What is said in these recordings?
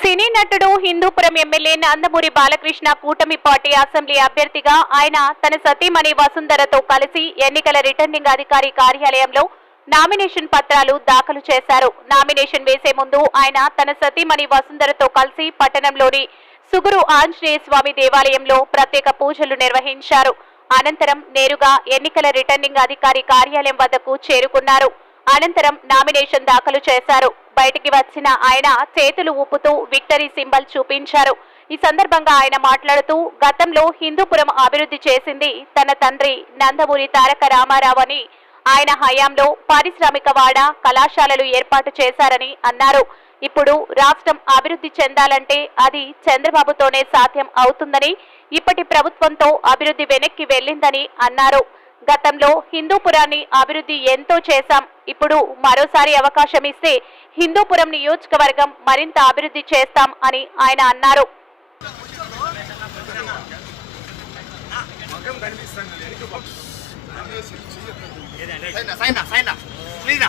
సినీ నటుడు హిందూపురం ఎమ్మెల్యే నందమూరి బాలకృష్ణ కూటమి party assembly అభ్యర్థిగా ఆయన తన సతీమణి వసుంధరతో కలిసి ఎన్నికల రిటర్నింగ్ అధికారి కార్యాలయంలో నామినేషన్ పత్రాలు దాఖలు చేశారు. నామినేషన్ వేసే ముందు ఆయన తన సతీమణి వసుంధరతో కలిసి పట్టణంలోని సుగురు ఆంజనేయ స్వామి దేవాలయంలో ప్రత్యేక పూజలు నిర్వహించారు. అనంతరం నేరుగా ఎన్నికల రిటర్నింగ్ అధికారి కార్యాలయం వద్దకు చేరుకున్నారు. అనంతరం నామినేషన్ దాఖలు చేశారు. బయటికి వచ్చిన ఆయన చేతులు ఊపుతూ విక్టరీ సింబల్ చూపించారు. ఈ సందర్భంగా ఆయన మాట్లాడుతూ గతంలో హిందూపురం అభివృద్ధి చేసింది తన తండ్రి నందమూరి తారక రామారావు అని. ఆయన హయాంలో పారిశ్రామిక వాడ కళాశాలలు ఏర్పాటు చేశారని అన్నారు. ఇప్పుడు రాష్ట్రం అభివృద్ధి చెందాలంటే అది చంద్రబాబుతోనే సాధ్యం అవుతుందని ఇప్పటి ప్రభుత్వంతో అభివృద్ధి వెనక్కి వెళ్ళిందని అన్నారు. గతంలో హిందూపురాన్ని అభివృద్ధి ఎంతో చేశాం. ఇప్పుడు మరోసారి అవకాశం ఇస్తే హిందూపురం నియోజకవర్గం మరింత అభివృద్ధి చేస్తాం అని ఆయన అన్నారు. సైనా సైనా సైనా.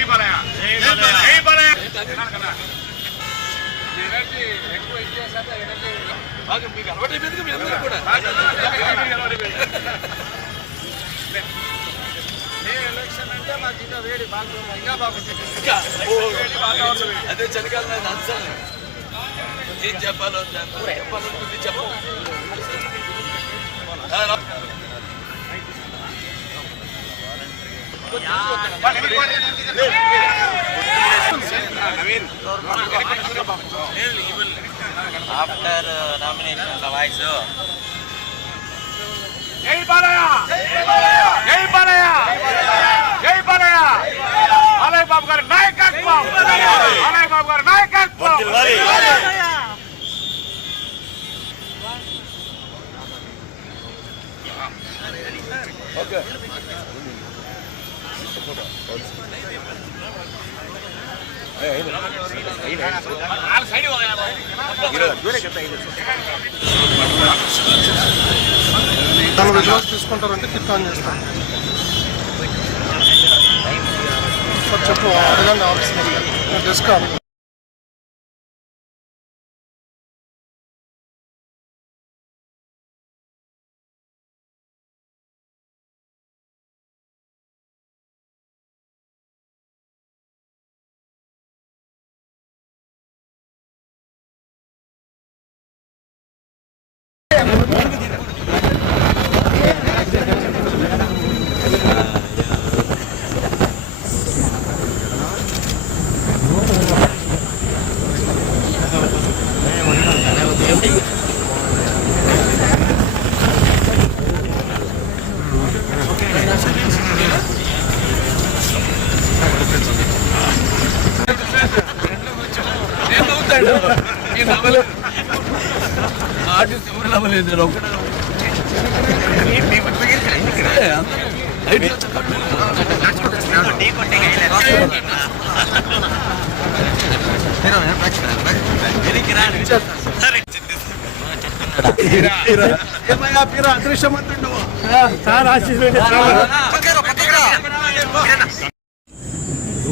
నా అదే పడే నా రా నా సైనా చూడండి బా జై బాలయ్య జై బాలయ్య అదే చలికాలం అది అసలు ఏం చెప్పాలో చెప్పాలనుకుంది చెప్పు. ఆఫ్టర్ నామినేషన్ వాయిస్ జై బాలయ్య జై బాలయ్య జై బాలయ్య బాలయ్య బాబు గారి నాయకత్వం బాలయ్య బాబు గారి నాయకత్వం దాని విజువల్స్ తీసుకుంటారంటే కిట్ ఆన్ చేస్తాను సార్ చెప్పు అడగండి ఆఫీస్ డెస్క్ ఈ నవ్వలేదు ఆర్టిస్ట్ ఎవరు నవ్వలేదు? నేను ఒక్కడే ఏమయ్యా పీరా అంటుండు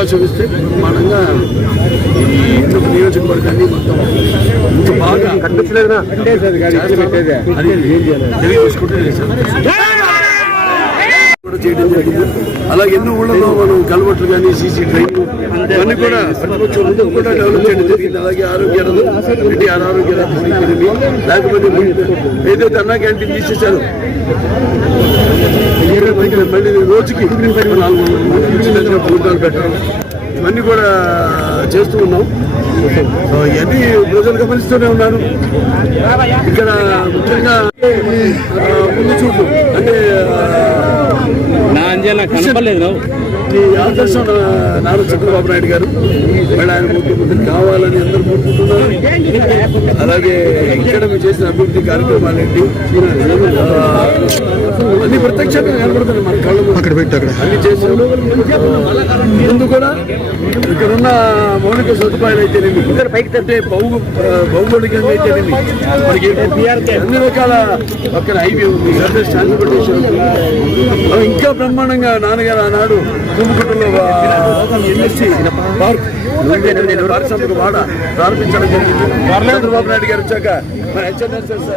అవకాశం ఇస్తే బ్రహ్మాండంగా ఈ ఇల్లు నియోజకవర్గాన్ని మొత్తం ఇంత బాగా అది తెలియజేసుకుంటే కూడా చేయడం జరిగింది. అలాగే ఎన్నో ఊళ్ళలో మనం కలవట్లు కానీ సీసీ డ్రైన్ అన్ని కూడా ప్రతిపక్షం కూడా డెవలప్ చేయడం జరిగింది. అలాగే ఆరోగ్య రథం, ఎన్టీఆర్ ఆరోగ్య రథం లేకపోతే ఏదైతే అన్నా క్యాంటీన్ తీసేశారు మళ్ళీ రోజుకి నాలుగు వందల మంది పెట్టడం. ఇవన్నీ కూడా చేస్తూ ఉన్నాం. ఇవన్నీ ప్రజలు గమనిస్తూనే ఉన్నారు. ఇక్కడ ముఖ్యంగా ముందు చూపు. అంటే నా అంజనా కనపడలేదు ఈ ఆదర్శం నారా చంద్రబాబు నాయుడు గారు మళ్ళీ ఆయన ముఖ్యమంత్రి కావాలని అందరూ కోరుకుంటున్నారు. అలాగే ఇక్కడ మేము చేసిన అభివృద్ధి కార్యక్రమాలేంటి ఆ, అన్ని ప్రత్యక్షంగా కనబడుతున్నాయి మన కళ్ళు. అక్కడ పెట్టి అక్కడ. అన్ని చేసాము ముందు కూడా ఇక్కడ ఉన్న మౌలిక సదుపాయాలు అయితేనేమి? అంటే భౌగ భౌగోళికంగా అయితేనేమి? మనకి అన్ని రకాల పక్కన హైవే ఉంది అవి ఇంకా బ్రహ్మాండంగా నాన్నగారు ఆనాడు కుంభకుటంలో ఎన్ఎస్సి పార్క్ పారిశ్రామిక వాడ ప్రారంభించడం జరిగింది. చంద్రబాబు నాయుడు గారు వచ్చాక మన హెచ్ఎన్ఎస్ఎస్